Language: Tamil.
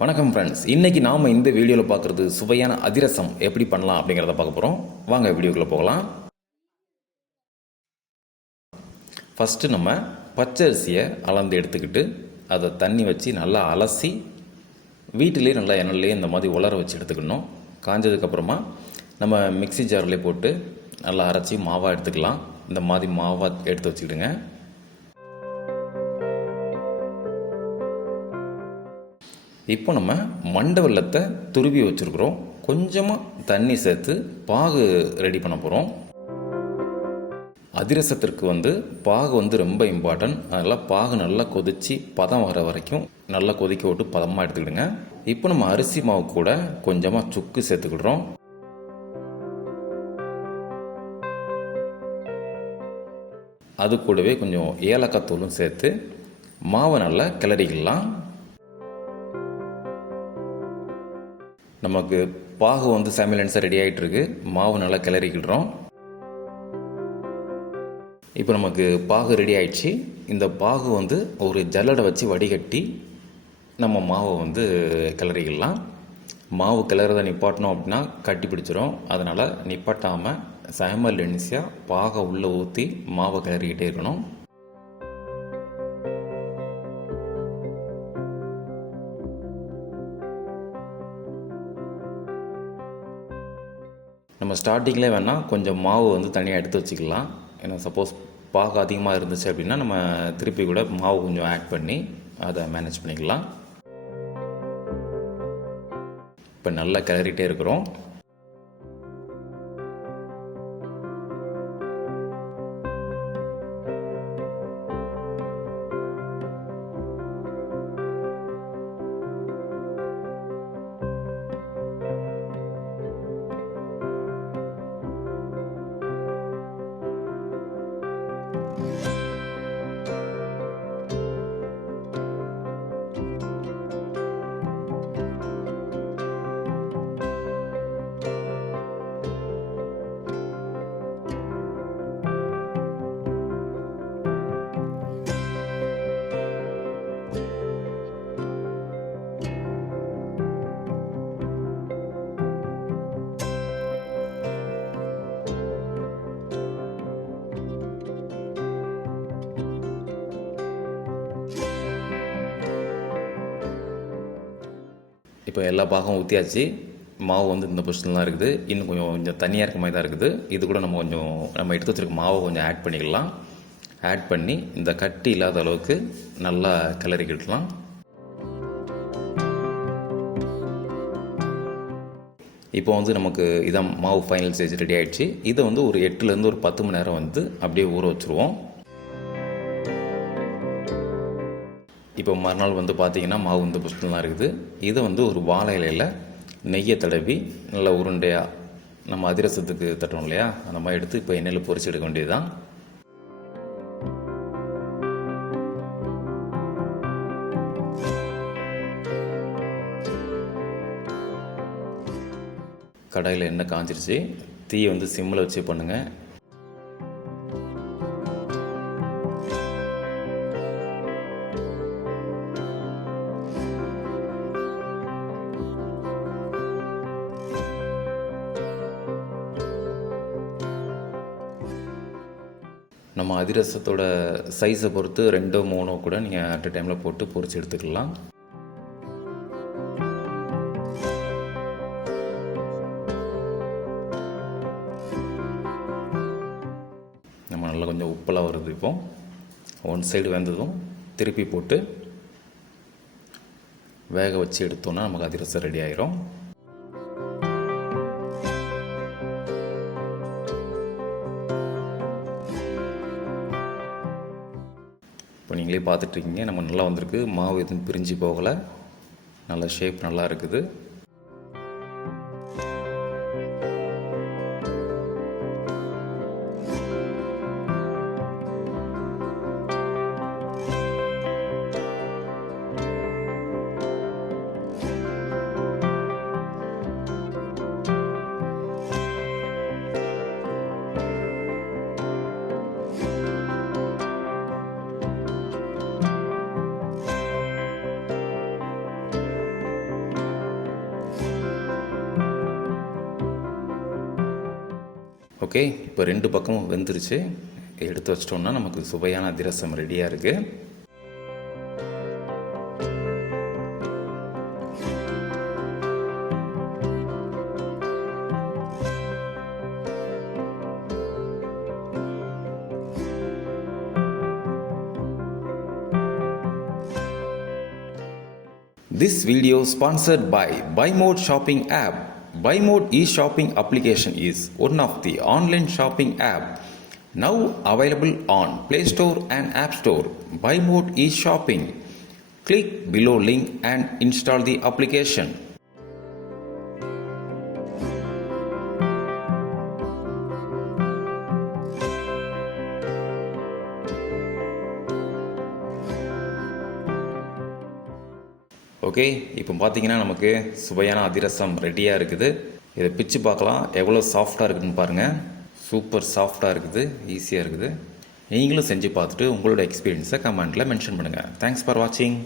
வணக்கம் ஃப்ரெண்ட்ஸ். இன்றைக்கி நாம் இந்த வீடியோவில் பார்க்குறது சுவையான அதிரசம் எப்படி பண்ணலாம் அப்படிங்கிறத பார்க்க போகிறோம். வாங்க வீடியோக்குள்ளே போகலாம். ஃபஸ்ட்டு நம்ம பச்சரிசியை அளந்து எடுத்துக்கிட்டு அதை தண்ணி வச்சு நல்லா அலசி வீட்டிலே நல்லா எண்ணெயிலே இந்த மாதிரி உலர வச்சு எடுத்துக்கணும். காஞ்சதுக்கப்புறமா நம்ம மிக்சி ஜாரில் போட்டு நல்லா அரைச்சி மாவாக எடுத்துக்கலாம். இந்த மாதிரி மாவாக எடுத்து வச்சுக்கிடுங்க. இப்போ நம்ம மண்டை வெல்லத்தை துருவி வச்சுருக்குறோம். கொஞ்சமாக தண்ணி சேர்த்து பாகு ரெடி பண்ண போகிறோம். அதிரசத்திற்கு பாகு ரொம்ப இம்பார்ட்டன்ட். அதனால் பாகு நல்லா கொதித்து பதம் வர வரைக்கும் நல்லா கொதிக்க விட்டு பதமாக எடுத்துக்கிடுங்க. இப்போ நம்ம அரிசி மாவு கூட கொஞ்சமாக சுக்கு சேர்த்துக்கிடுறோம். அது கூடவே கொஞ்சம் ஏலக்காய் தூளும் சேர்த்து மாவை நல்லா கிளறிக்கலாம். நமக்கு பாகு சைமல்டேனியஸாக ரெடி ஆகிட்டுருக்கு. மாவு நல்லா கிளறிக்கிடுறோம். இப்போ நமக்கு பாகு ரெடி ஆகிடுச்சு. இந்த பாகு ஒரு ஜல்லடை வச்சு வடிகட்டி நம்ம மாவை கிளறிக்கலாம். மாவு கிளறதை நிப்பாட்டினோம் அப்படின்னா கட்டி பிடிச்சிரும். அதனால் நிப்பாட்டாமல் சைமல்டேனியஸாக பாகை உள்ளே ஊற்றி மாவை கிளறிக்கிட்டே இருக்கணும். நம்ம ஸ்டார்டிங்கில் வேணால் கொஞ்சம் மாவு தனியாக எடுத்து வச்சுக்கலாம். ஏன்னா சப்போஸ் பாகு அதிகமாக இருந்துச்சு அப்படின்னா நம்ம திருப்பி கூட மாவு கொஞ்சம் ஆட் பண்ணி அதை மேனேஜ் பண்ணிக்கலாம். இப்போ நல்லா கிளறிட்டே இருக்கிறோம். இப்போ எல்லா பாகம் ஊற்றியாச்சு. மாவு இந்த பொசிஷனில் தான் இருக்குது. இன்னும் கொஞ்சம் தனியாக இருக்க மாதிரி தான் இருக்குது. இது கூட நம்ம எடுத்து வச்சுருக்க மாவை கொஞ்சம் ஆட் பண்ணிக்கலாம். ஆட் பண்ணி இந்த கட்டி இல்லாத அளவுக்கு நல்லா கிளறிக்கிடலாம். இப்போ நமக்கு இதான் மாவு ஃபைனல் ஸ்டேஜ் ரெடி ஆகிடுச்சு. இதை ஒரு 8லேருந்து ஒரு 10 மணி நேரம் அப்படியே ஊற வச்சுருவோம். இப்போ மறுநாள் பார்த்தீங்கன்னா மாவு புஷ்டலாம் இருக்குது. இதை ஒரு வாழை இலையில் நெய்யை தடவி நல்லா உருண்டையாக நம்ம அதிரசத்துக்கு தட்டோம் இல்லையா, அந்த மாதிரி எடுத்து இப்போ எண்ணெயில் பொரிச்சு எடுக்க வேண்டியது தான். கடாயில் எண்ணெய் காஞ்சிருச்சு. தீயை சிம்மில் வச்சு பண்ணுங்கள். நம்ம அதிரசத்தோட சைஸை பொறுத்து 2 3 கூட நீங்கள் அட் டைமில் போட்டு பொரிச்சு எடுத்துக்கலாம். நம்ம நல்லா கொஞ்சம் உப்பெல்லாம் வருது. இப்போ ஒன் சைடு வெந்ததும் திருப்பி போட்டு வேக வச்சு எடுத்தோன்னா நமக்கு அதிரசம் ரெடி ஆயிரும். இப்போ நீங்களே பார்த்துட்ருக்கீங்க, நம்ம நல்லா வந்திருக்கு. மாவு எதுவும் பிரிஞ்சு போகலை. நல்ல ஷேப் நல்லா இருக்குது. ஓகே, இப்போ 2 பக்கமும் வெந்துருச்சு. எடுத்து வச்சிட்டோம்னா நமக்கு சுவையான அதிரசம் ரெடியாக இருக்குது. This video sponsored by BuyMode shopping app. BuyMode e-shopping application is one of the online shopping app now available on Play Store and App Store. BuyMode e-shopping. Click below link and install the application. Okay, இப்போ பார்த்தீங்கன்னா நமக்கு சுவையான அதிரசம் ரெடியாக இருக்குது. இதை பிச்சு பார்க்கலாம் எவ்வளோ சாஃப்டாக இருக்குதுன்னு பாருங்கள். சூப்பர் சாஃப்டாக இருக்குது, ஈஸியாக இருக்குது. நீங்களும் செஞ்சு பார்த்துட்டு உங்களோட எக்ஸ்பீரியன்ஸை கமெண்ட்டில் மென்ஷன் பண்ணுங்கள். தேங்க்ஸ் ஃபார் வாட்சிங்.